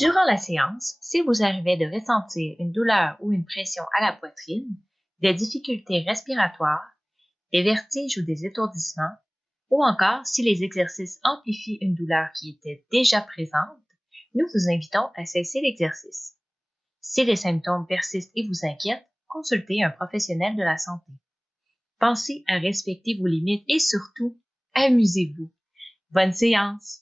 Durant la séance, s'il vous arrivait de ressentir une douleur ou une pression à la poitrine, des difficultés respiratoires, des vertiges ou des étourdissements, ou encore si les exercices amplifient une douleur qui était déjà présente, nous vous invitons à cesser l'exercice. Si les symptômes persistent et vous inquiètent, consultez un professionnel de la santé. Pensez à respecter vos limites et surtout, amusez-vous. Bonne séance!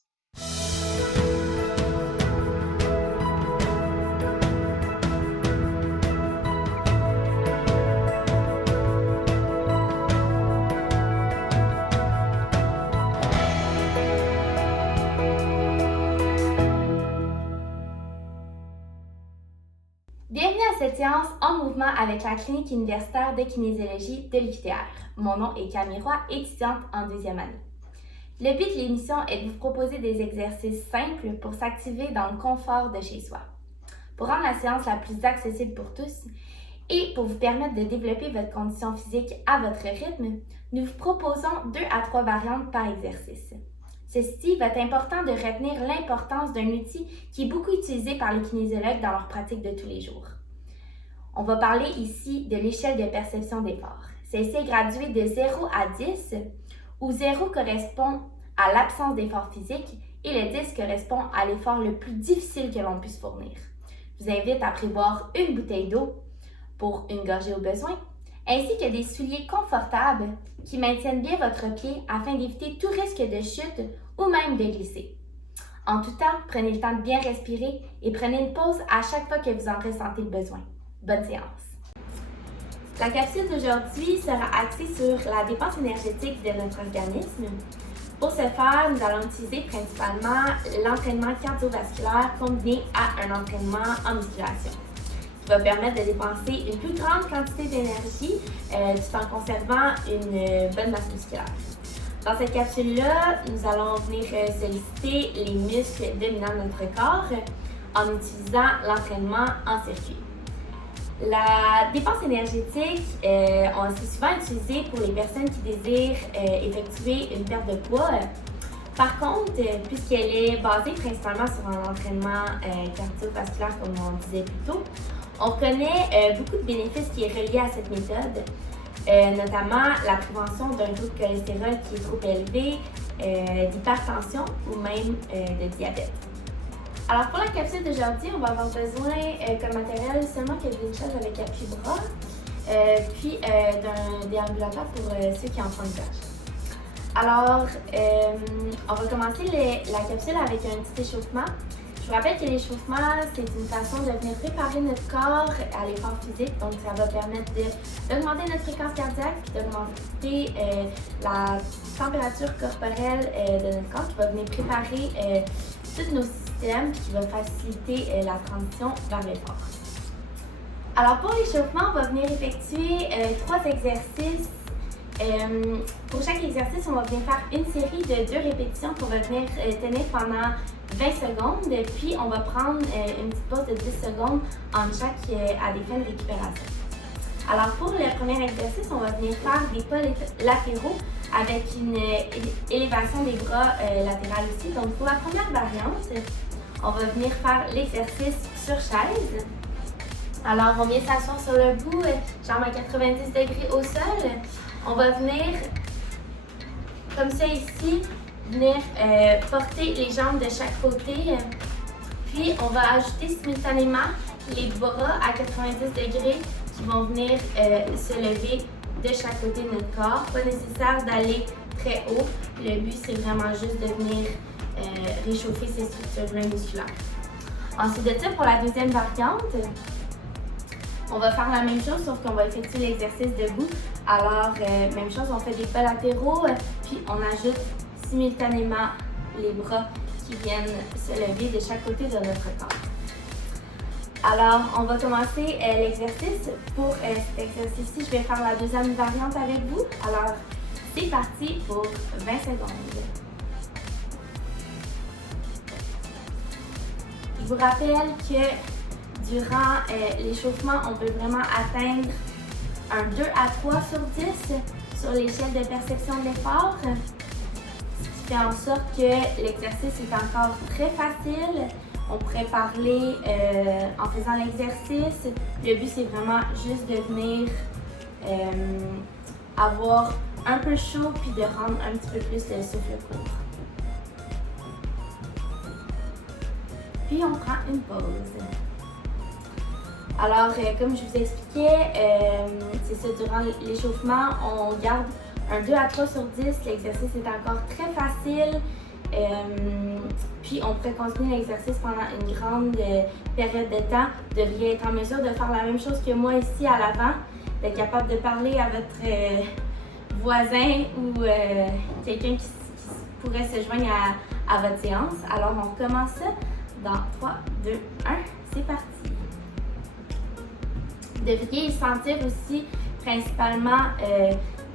Bienvenue à cette séance en mouvement avec la clinique universitaire de kinésiologie de l'UQTR. Mon nom est Camille Roy, étudiante en deuxième année. Le but de l'émission est de vous proposer des exercices simples pour s'activer dans le confort de chez soi. Pour rendre la séance la plus accessible pour tous et pour vous permettre de développer votre condition physique à votre rythme, nous vous proposons 2 à 3 variantes par exercice. Ceci va être important de retenir l'importance d'un outil qui est beaucoup utilisé par les kinésiologues dans leur pratique de tous les jours. On va parler ici de l'échelle de perception d'effort. Celle-ci est graduée de 0 à 10, où 0 correspond à l'absence d'effort physique et le 10 correspond à l'effort le plus difficile que l'on puisse fournir. Je vous invite à prévoir une bouteille d'eau pour une gorgée au besoin, ainsi que des souliers confortables qui maintiennent bien votre pied afin d'éviter tout risque de chute ou même de glisser. En tout temps, prenez le temps de bien respirer et prenez une pause à chaque fois que vous en ressentez le besoin. Bonne séance! La capsule d'aujourd'hui sera axée sur la dépense énergétique de notre organisme. Pour ce faire, nous allons utiliser principalement l'entraînement cardiovasculaire combiné à un entraînement en musculation, qui va permettre de dépenser une plus grande quantité d'énergie tout en conservant une bonne masse musculaire. Dans cette capsule-là, nous allons venir solliciter les muscles dominants de notre corps en utilisant l'entraînement en circuit. La dépense énergétique, c'est souvent utilisée pour les personnes qui désirent effectuer une perte de poids. Par contre, puisqu'elle est basée principalement sur un entraînement cardiovasculaire, comme on disait plus tôt, on connaît beaucoup de bénéfices qui est relié à cette méthode, notamment la prévention d'un taux de cholestérol qui est trop élevé, d'hypertension ou même de diabète. Alors pour la capsule d'aujourd'hui, on va avoir besoin comme matériel seulement que d'une chaise avec appui-bras, puis d'un déambulateur pour ceux qui en font usage. Alors, on va commencer la capsule avec un petit échauffement. Je vous rappelle que l'échauffement, c'est une façon de venir préparer notre corps à l'effort physique. Donc, ça va permettre d'augmenter notre fréquence cardiaque puis d'augmenter la température corporelle de notre corps qui va venir préparer tous nos systèmes qui va faciliter la transition vers l'effort. Alors, pour l'échauffement, on va venir effectuer 3 exercices. Pour chaque exercice, on va venir faire une série de 2 répétitions qu'on va venir tenir pendant 20 secondes, puis on va prendre une petite pause de 10 secondes entre chaque à des fins de récupération. Alors pour le premier exercice, on va venir faire des pas latéraux avec une élévation des bras latérales aussi. Donc pour la première variante, on va venir faire l'exercice sur chaise. Alors on vient s'asseoir sur le bout, jambes à 90 degrés au sol. On va venir, comme ça ici, venir porter les jambes de chaque côté. Puis on va ajouter simultanément les bras à 90 degrés qui vont venir se lever de chaque côté de notre corps. Pas nécessaire d'aller très haut. Le but, c'est vraiment juste de venir réchauffer ces structures musculaires. Ensuite de ça, pour la deuxième variante, on va faire la même chose, sauf qu'on va effectuer l'exercice debout. Alors, même chose, on fait des pas latéraux, puis on ajoute simultanément les bras qui viennent se lever de chaque côté de notre corps. Alors, on va commencer l'exercice. Pour cet exercice-ci, je vais faire la deuxième variante avec vous. Alors, c'est parti pour 20 secondes. Je vous rappelle que durant l'échauffement, on peut vraiment atteindre un 2 à 3 sur 10 sur l'échelle de perception de l'effort, ce qui fait en sorte que l'exercice est encore très facile, On pourrait parler en faisant l'exercice. Le but, c'est vraiment juste de venir avoir un peu chaud puis de rendre un petit peu plus le souffle court. Puis on prend une pause. Alors, comme je vous expliquais, c'est ça, durant l'échauffement, on garde un 2 à 3 sur 10. L'exercice est encore très facile. Puis on pourrait continuer l'exercice pendant une grande période de temps, de devriez être en mesure de faire la même chose que moi ici à l'avant, d'être capable de parler à votre voisin ou quelqu'un qui pourrait se joindre à votre séance. Alors on commence ça dans 3, 2, 1, c'est parti. Vous devriez y sentir aussi principalement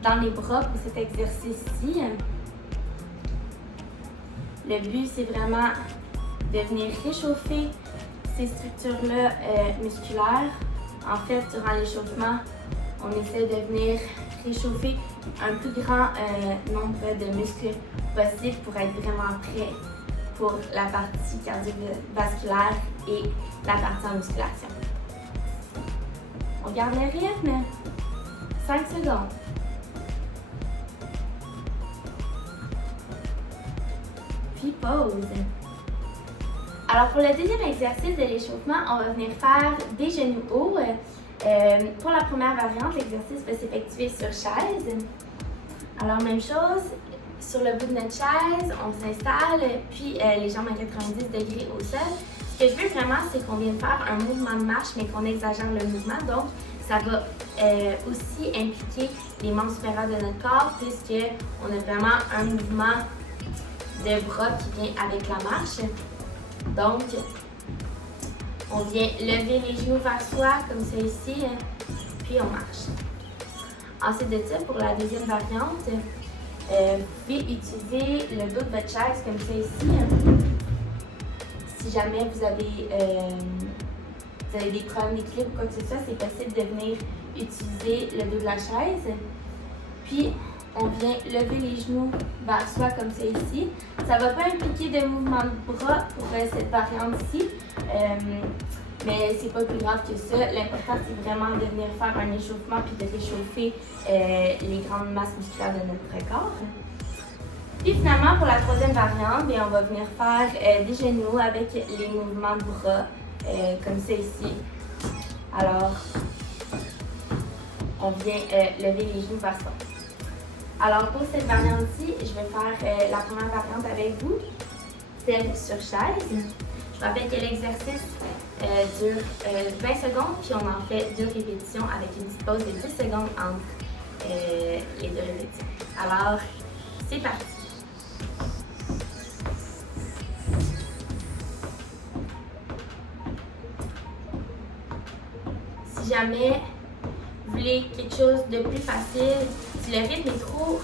dans les bras pour cet exercice-ci. Le but, c'est vraiment de venir réchauffer ces structures-là musculaires. En fait, durant l'échauffement, on essaie de venir réchauffer un plus grand nombre de muscles possible pour être vraiment prêt pour la partie cardiovasculaire et la partie en musculation. On garde le rythme. 5 secondes. Puis pause. Alors pour le deuxième exercice de l'échauffement, on va venir faire des genoux hauts. Pour la première variante, l'exercice va s'effectuer sur chaise. Alors même chose, sur le bout de notre chaise, on s'installe, puis les jambes à 90 degrés au sol. Ce que je veux vraiment, c'est qu'on vienne faire un mouvement de marche, mais qu'on exagère le mouvement. Donc, ça va aussi impliquer les membres supérieurs de notre corps, puisqu'on a vraiment un mouvement de bras qui vient avec la marche. Donc, on vient lever les genoux vers soi, comme ça ici, puis on marche. Ensuite de ça, pour la deuxième variante, vous pouvez utiliser le dos de votre chaise, comme ça ici. Si jamais vous avez des problèmes d'équilibre ou quoi que ce soit, c'est possible de venir utiliser le dos de la chaise. Puis, on vient lever les genoux vers soi comme ça ici. Ça ne va pas impliquer de mouvement de bras pour cette variante-ci, mais c'est pas plus grave que ça. L'important, c'est vraiment de venir faire un échauffement puis de réchauffer les grandes masses musculaires de notre corps. Puis finalement, pour la troisième variante, bien, on va venir faire des genoux avec les mouvements de bras comme ça ici. Alors, on vient lever les genoux vers soi. Alors pour cette variante-ci, je vais faire la première variante avec vous, celle sur chaise. Je vous rappelle que l'exercice dure 20 secondes, puis on en fait 2 répétitions avec une petite pause de 10 secondes entre les 2 répétitions. Alors, c'est parti! Si jamais vous voulez quelque chose de plus facile, si le rythme est trop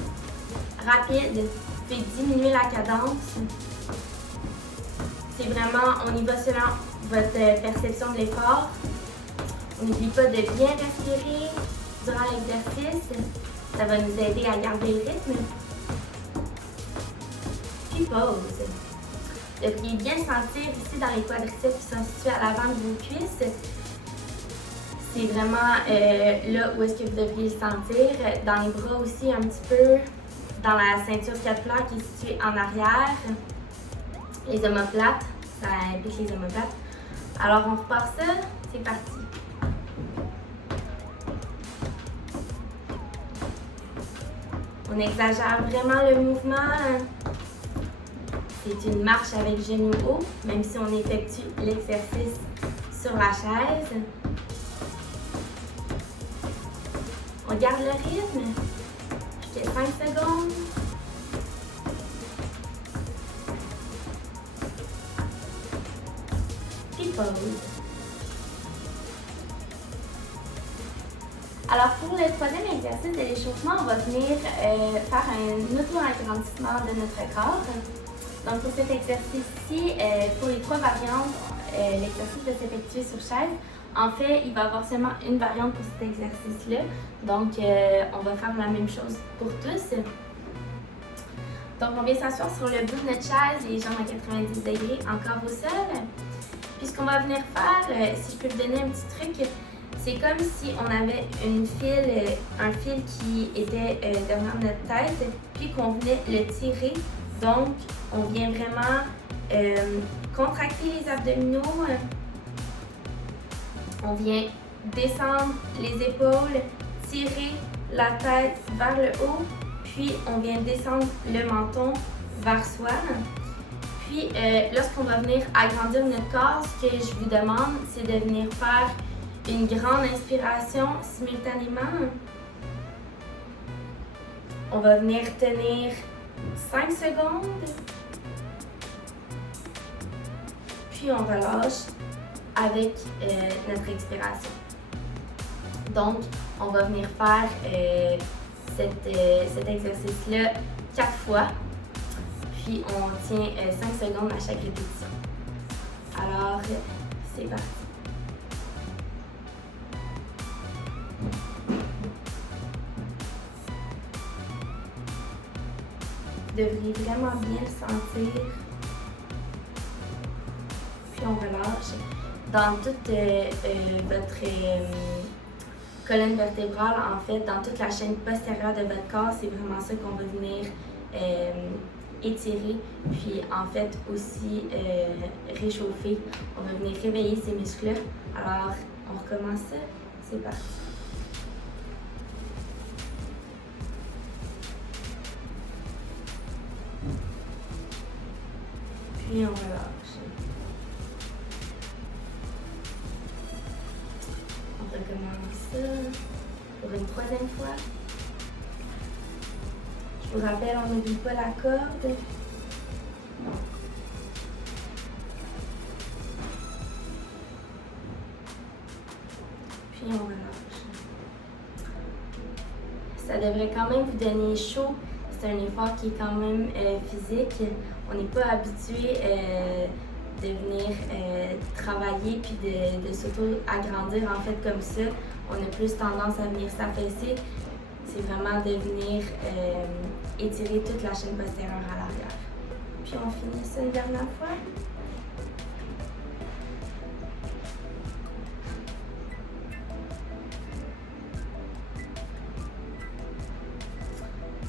rapide, vous pouvez diminuer la cadence. C'est vraiment, on y va selon votre perception de l'effort. N'oubliez pas de bien respirer durant l'exercice. Ça va nous aider à garder le rythme. Puis pause. Vous devriez bien sentir ici dans les quadriceps qui sont situés à l'avant de vos cuisses. C'est vraiment là où est-ce que vous devriez le sentir. Dans les bras aussi, un petit peu. Dans la ceinture scapulaire qui est située en arrière. Les omoplates, ça implique les omoplates. Alors on repart ça, c'est parti. On exagère vraiment le mouvement. C'est une marche avec genoux hauts, même si on effectue l'exercice sur la chaise. On garde le rythme. Jusqu'à 5 secondes. Puis pause. Alors pour le troisième exercice de l'échauffement, on va venir faire un auto-agrandissement de notre corps. Donc pour cet exercice-ci, pour les 3 variantes, l'exercice va s'effectuer sur chaise. En fait, il va y avoir seulement une variante pour cet exercice-là. Donc, on va faire la même chose pour tous. Donc, on vient s'asseoir sur le bout de notre chaise, les jambes à 90 degrés, encore au sol. Puis ce qu'on va venir faire, si je peux vous donner un petit truc, c'est comme si on avait un fil qui était derrière notre tête, puis qu'on venait le tirer. Donc, on vient vraiment contracter les abdominaux, on vient descendre les épaules, tirer la tête vers le haut, puis on vient descendre le menton vers soi. Puis, lorsqu'on va venir agrandir notre corps, ce que je vous demande, c'est de venir faire une grande inspiration simultanément. On va venir tenir 5 secondes. Puis, on relâche avec notre expiration. Donc, on va venir faire cet exercice-là 4 fois. Puis, on tient 5 secondes à chaque répétition. Alors, c'est parti. Vous devriez vraiment bien le sentir. Puis, on relâche. Dans toute votre colonne vertébrale, en fait, dans toute la chaîne postérieure de votre corps, c'est vraiment ça qu'on va venir étirer, puis en fait aussi réchauffer. On va venir réveiller ces muscles-là. Alors, on recommence ça. C'est parti. Puis on relâche. On recommence ça pour une 3e fois. Je vous rappelle, on n'oublie pas la corde. Puis on relâche. Ça devrait quand même vous donner chaud. C'est un effort qui est quand même physique. On n'est pas habitué de venir travailler puis de s'auto-agrandir en fait comme ça. On a plus tendance à venir s'affaisser. C'est vraiment de venir étirer toute la chaîne postérieure à l'arrière. Puis on finit ça une dernière fois.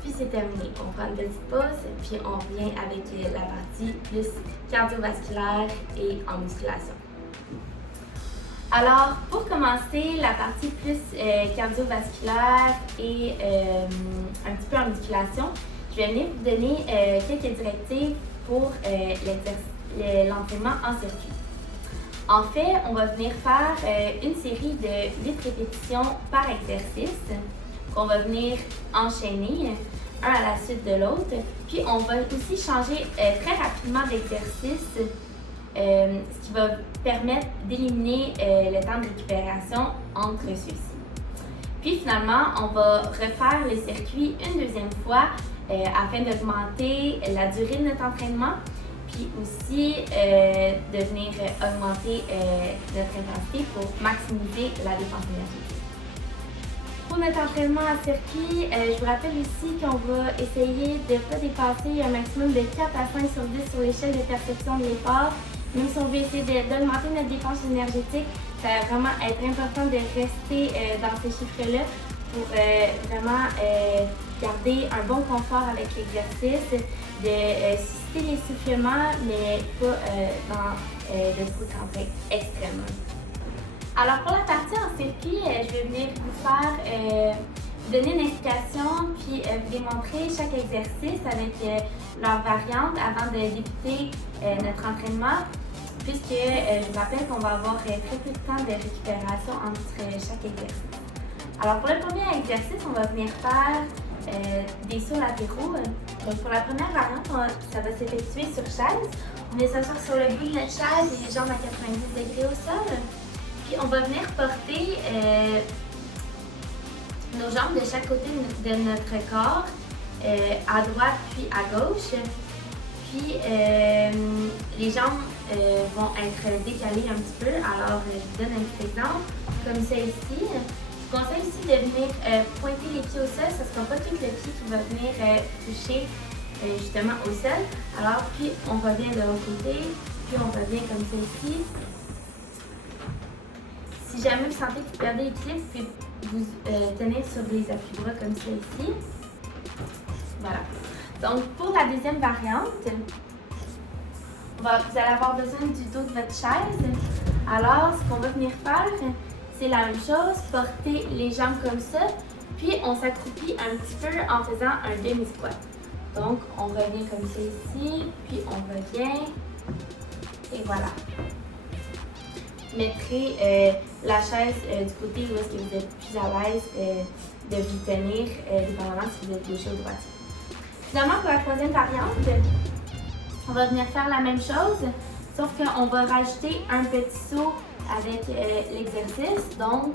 Puis c'est terminé. On prend une petite pause, puis on revient avec la partie plus cardiovasculaire et en musculation. Alors, pour commencer, la partie plus cardiovasculaire et un petit peu en musculation, je vais venir vous donner quelques directives pour l'entraînement en circuit. En fait, on va venir faire une série de 8 répétitions par exercice qu'on va venir enchaîner un à la suite de l'autre. Puis, on va aussi changer très rapidement d'exercice, ce qui va permettre d'éliminer le temps de récupération entre ceux-ci. Puis finalement, on va refaire le circuit une 2e fois afin d'augmenter la durée de notre entraînement, puis aussi de venir augmenter notre intensité pour maximiser la dépense énergétique. Pour notre entraînement à circuit, je vous rappelle aussi qu'on va essayer de ne pas dépasser un maximum de 4 à 5 sur 10 sur l'échelle de perception de l'effort. Même si on veut essayer d'augmenter notre dépense énergétique, ça va vraiment être important de rester dans ces chiffres-là pour vraiment garder un bon confort avec l'exercice, de susciter l'essoufflement, mais pas dans le déconcentrer extrêmement. Alors pour la partie en circuit, je vais venir vous faire donner une explication puis vous démontrer chaque exercice avec leur variante avant de débuter notre entraînement, puisque je vous rappelle qu'on va avoir très peu de temps de récupération entre chaque exercice. Alors pour le premier exercice, on va venir faire des sauts latéraux. Donc pour la première variante, ça va s'effectuer sur chaise. On vient s'asseoir sur le bout de notre chaise et les jambes à 90 degrés au sol. Puis on va venir porter nos jambes de chaque côté de notre corps, à droite puis à gauche. Puis les jambes vont être décalées un petit peu. Alors je vous donne un petit exemple, comme ça ici. Je vous conseille aussi de venir pointer les pieds au sol. Ce ne sera pas tout le pied qui va venir toucher justement au sol. Alors puis on revient de l'autre côté, puis on revient comme ça ici. Si jamais vous sentez que vous perdez l'équilibre, vous pouvez vous tenir sur les appuis-bras comme ça ici. Voilà. Donc, pour la deuxième variante, vous allez avoir besoin du dos de votre chaise. Alors, ce qu'on va venir faire, c'est la même chose, porter les jambes comme ça, puis on s'accroupit un petit peu en faisant un demi-squat. Donc, on revient comme ça ici, puis on revient, et voilà. Mettrez la chaise du côté où est-ce que vous êtes plus à l'aise de vous tenir, dépendamment si vous êtes gaucher ou droitier. Finalement, pour la troisième variante, on va venir faire la même chose, sauf qu'on va rajouter un petit saut avec l'exercice. Donc,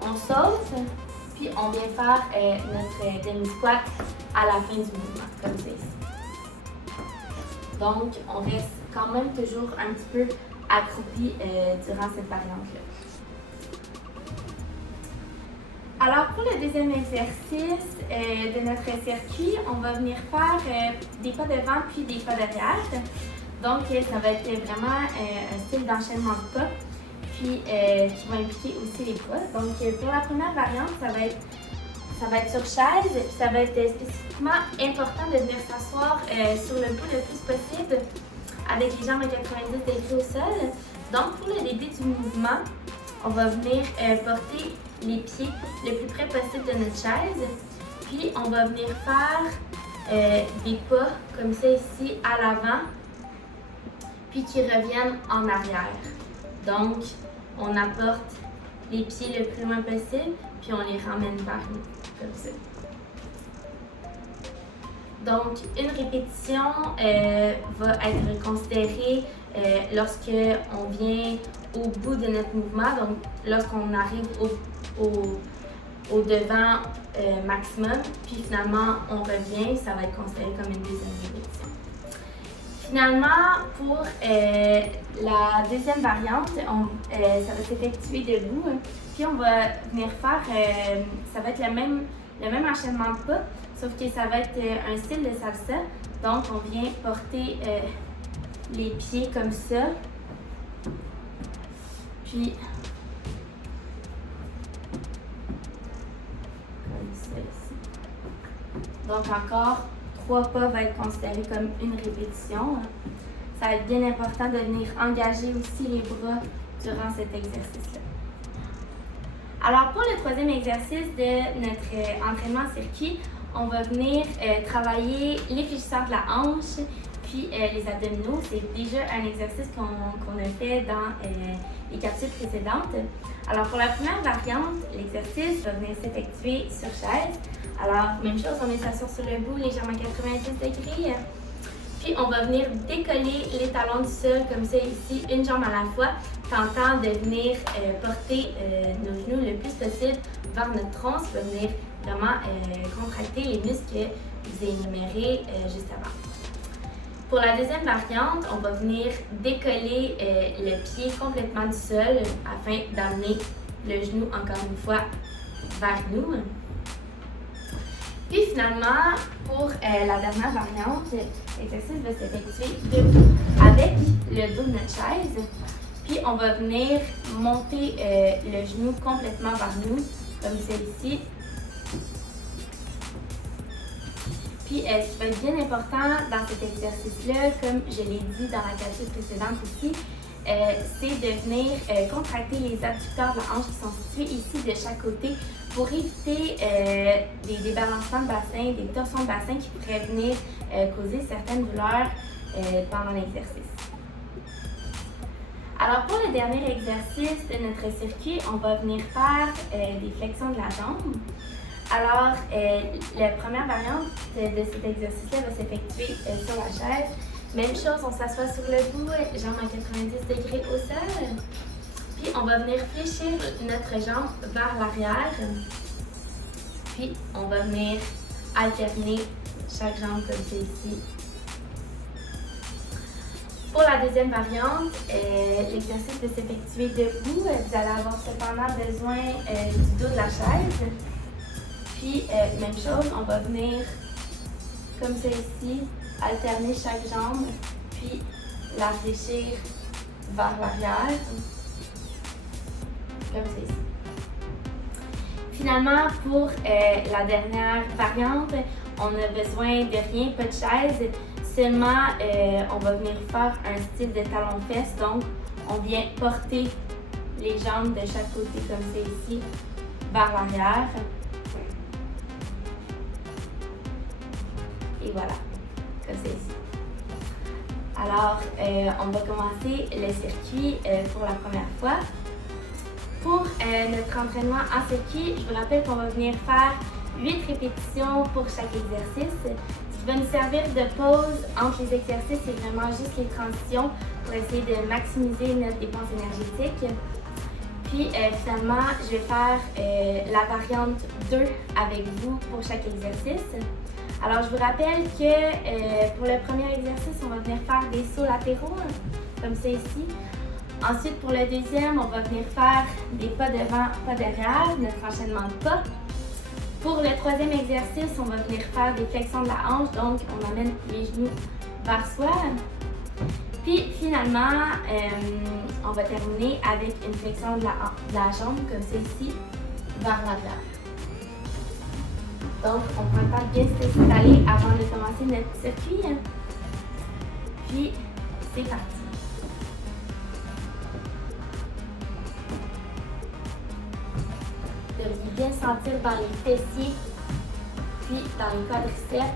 on saute, puis on vient faire notre demi-squat à la fin du mouvement, comme ça ici. Donc, on reste quand même toujours un petit peu accroupi durant cette variante-là. Alors, pour le deuxième exercice de notre circuit, on va venir faire des pas devant puis des pas derrière. Donc, ça va être vraiment un style d'enchaînement de pas, puis qui va impliquer aussi les bras. Donc, pour la première variante, ça va être sur chaise, puis ça va être spécifiquement important de venir s'asseoir sur le dos le plus possible avec les jambes à 90 degrés au sol. Donc, pour le début du mouvement, on va venir porter les pieds le plus près possible de notre chaise. Puis, on va venir faire des pas comme ça ici à l'avant, puis qui reviennent en arrière. Donc, on apporte les pieds le plus loin possible, puis on les ramène vers nous, comme ça. Donc, une répétition va être considérée lorsque on vient au bout de notre mouvement, donc lorsqu'on arrive au devant maximum, puis finalement on revient, ça va être considéré comme une deuxième répétition. Finalement, pour la deuxième variante, ça va s'effectuer debout, puis on va venir faire, ça va être le même enchaînement de pas, sauf que ça va être un style de salsa. Donc, on vient porter les pieds comme ça. Puis, comme ça ici. Donc, encore, 3 pas va être considéré comme une répétition. Ça va être bien important de venir engager aussi les bras durant cet exercice-là. Alors, pour le troisième exercice de notre entraînement circuit, on va venir travailler les fléchisseurs de la hanche, puis les abdominaux. C'est déjà un exercice qu'on a fait dans les capsules précédentes. Alors, pour la première variante, l'exercice va venir s'effectuer sur chaise. Alors, même chose, on met s'asseoir sur le bout, les jambes à 90 degrés. Puis, on va venir décoller les talons du sol, comme ça ici, une jambe à la fois, tentant de venir porter nos genoux le plus possible vers notre tronc, ce qui va venir vraiment contracter les muscles que vous avez énumérés juste avant. Pour la deuxième variante, on va venir décoller le pied complètement du sol afin d'amener le genou encore une fois vers nous. Puis finalement, pour la dernière variante, l'exercice va s'effectuer debout avec le dos de notre chaise. Puis on va venir monter le genou complètement vers nous, comme celle-ci. Puis ce qui va être bien important dans cet exercice-là, comme je l'ai dit dans la capsule précédente aussi, c'est de venir contracter les adducteurs de la hanche qui sont situés ici de chaque côté pour éviter des débalancements de bassin, des torsions de bassin qui pourraient venir causer certaines douleurs pendant l'exercice. Alors pour le dernier exercice de notre circuit, on va venir faire des flexions de la jambe. Alors, la première variante de cet exercice-là va s'effectuer sur la chaise. Même chose, on s'assoit sur le bout, jambes à 90 degrés au sol. Puis, on va venir fléchir notre jambe vers l'arrière. Puis, on va venir alterner chaque jambe comme c'est ici. Pour la deuxième variante, l'exercice va s'effectuer debout. Vous allez avoir cependant besoin du dos de la chaise. Puis, même chose, on va venir, comme ça ici, alterner chaque jambe, puis la fléchir vers l'arrière. comme ceci. Finalement, pour la dernière variante, on a besoin de rien, pas de chaise, seulement on va venir faire un style de talon-fesse, donc on vient porter les jambes de chaque côté comme c'est ici vers l'arrière. Et voilà, comme c'est ici. Alors, on va commencer le circuit pour la première fois. Pour notre entraînement en circuit, je vous rappelle qu'on va venir faire 8 répétitions pour chaque exercice. Ce qui va nous servir de pause entre les exercices, c'est vraiment juste les transitions pour essayer de maximiser notre dépense énergétique. Puis finalement, je vais faire la variante 2 avec vous pour chaque exercice. Alors, je vous rappelle que pour le premier exercice, on va venir faire des sauts latéraux, comme c'est ici. Ensuite, pour le deuxième, on va venir faire des pas devant, pas derrière, notre enchaînement de pas. Pour le troisième exercice, on va venir faire des flexions de la hanche, donc on amène les genoux vers soi. Puis finalement, on va terminer avec une flexion de la jambe, comme celle-ci, vers l'arrière. Donc, on prend le temps de bien s'installer avant de commencer notre circuit. Puis, c'est parti. Vous devriez bien sentir dans les fessiers, puis dans les quadriceps.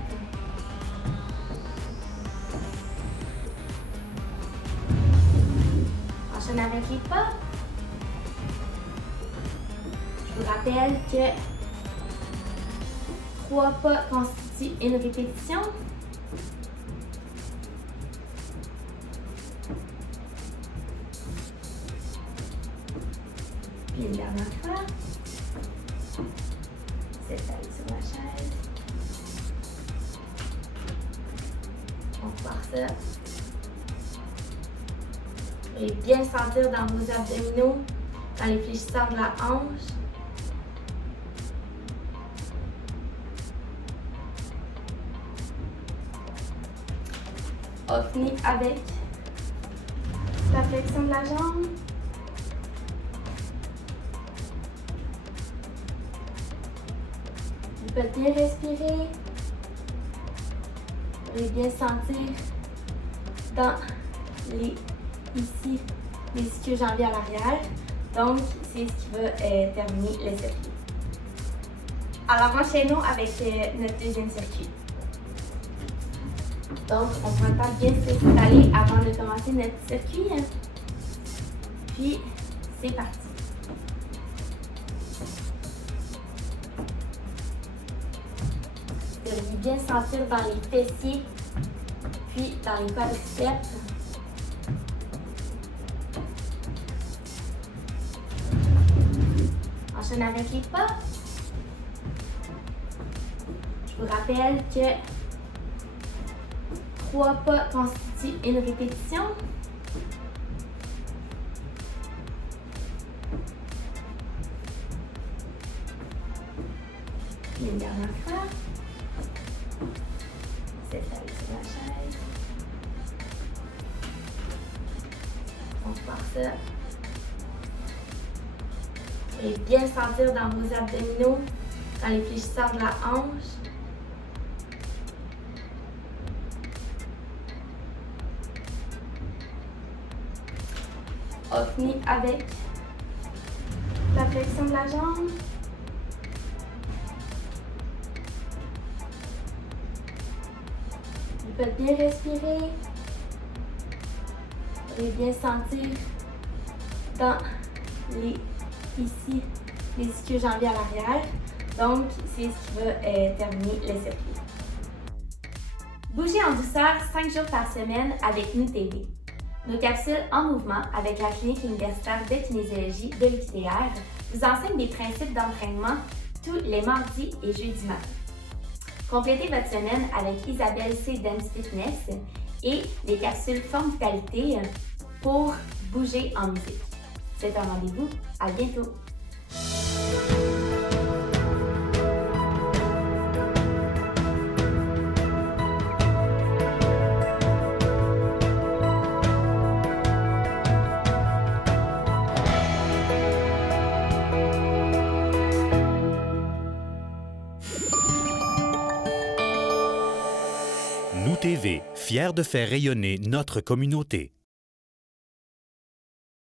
Enchaîne avec les pas. Je vous rappelle que 3 pas constituent une répétition. Puis une dernière fois. S'installer sur la chaise. On va faire ça. Et bien sentir dans vos abdominaux, dans les fléchisseurs de la hanche. On finit avec la flexion de la jambe. Vous pouvez bien respirer. Vous pouvez bien sentir dans ici les ischio-jambiers à l'arrière. Donc, c'est ce qui va terminer le circuit. Alors, enchaînons avec notre deuxième circuit. Donc, on prend le temps de bien s'installer avant de commencer notre circuit. Puis, c'est parti. Vous devriez bien sentir dans les fessiers, puis dans les quadriceps. Enchaîne avec les pas. Je vous rappelle que 3 pas constituent une répétition. Une dernière fois. S'installer sur la chaise. On part ça. Et bien sentir dans vos abdominaux, dans les fléchisseurs de la hanche. On finit avec la flexion de la jambe. Vous pouvez bien respirer. Vous pouvez bien sentir dans ici les ischio-jambiers à l'arrière. Donc, c'est ce qui va terminer le circuit. Bougez en douceur 5 jours par semaine avec nous TV. Nos capsules en mouvement avec la clinique universitaire de kinésiologie de l'UQTR vous enseignent des principes d'entraînement tous les mardis et jeudis matin. Complétez votre semaine avec Isabelle C. Dance Fitness et les capsules Forme Vitalité pour bouger en musique. C'est un rendez-vous. À bientôt! Nous TV, fiers de faire rayonner notre communauté.